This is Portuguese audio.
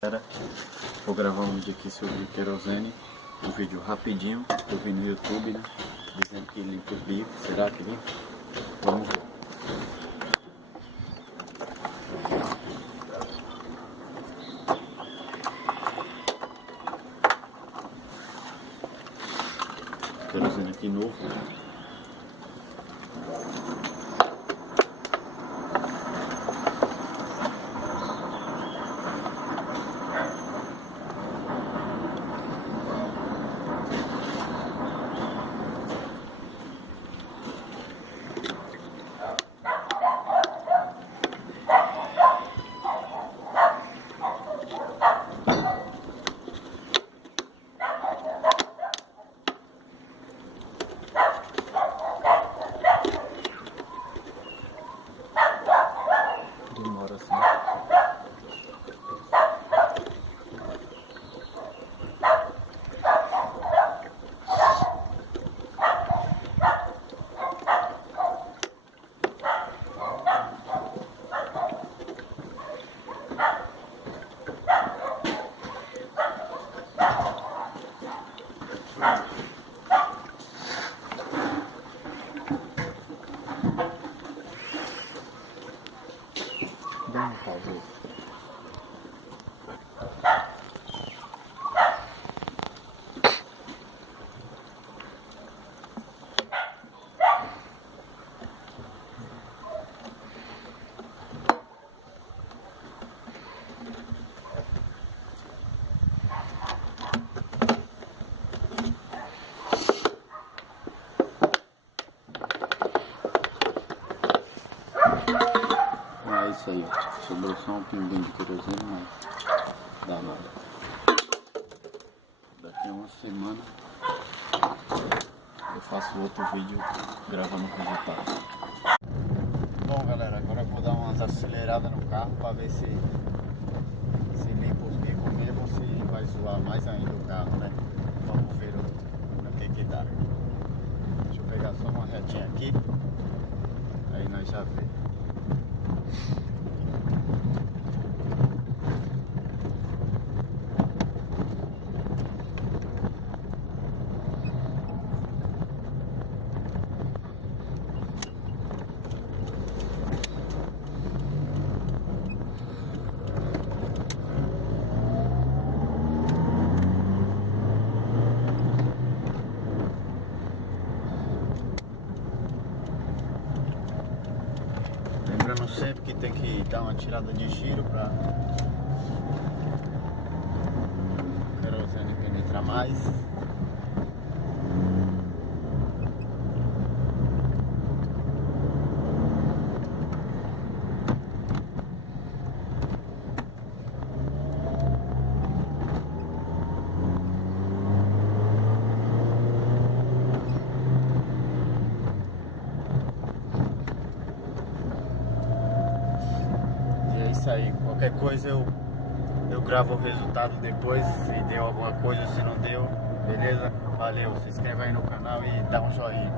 Galera, vou gravar um vídeo aqui sobre querosene, um vídeo rapidinho, eu vi no YouTube, né, dizendo que limpa os bicos. Será que limpa? Vamos ver. Querosene aqui novo. Demora assim. Dá uma pausa aí. É isso aí, ó. Sobrou só um pinguim de querosene, mas dá nada. Daqui a uma semana eu faço outro vídeo gravando o resultado. Bom, galera, agora eu vou dar umas aceleradas no carro para ver se limpa os bicos mesmo ou se vai zoar mais ainda o carro, né? Vamos ver o que dá. Deixa eu pegar só uma retinha aqui, aí nós já vemos. Lembrando sempre que tem que dar uma tirada de giro para o querosene penetrar mais. Isso aí, qualquer coisa eu gravo o resultado depois, se deu alguma coisa, se não deu, beleza? Valeu, se inscreve aí no canal e dá um joinha.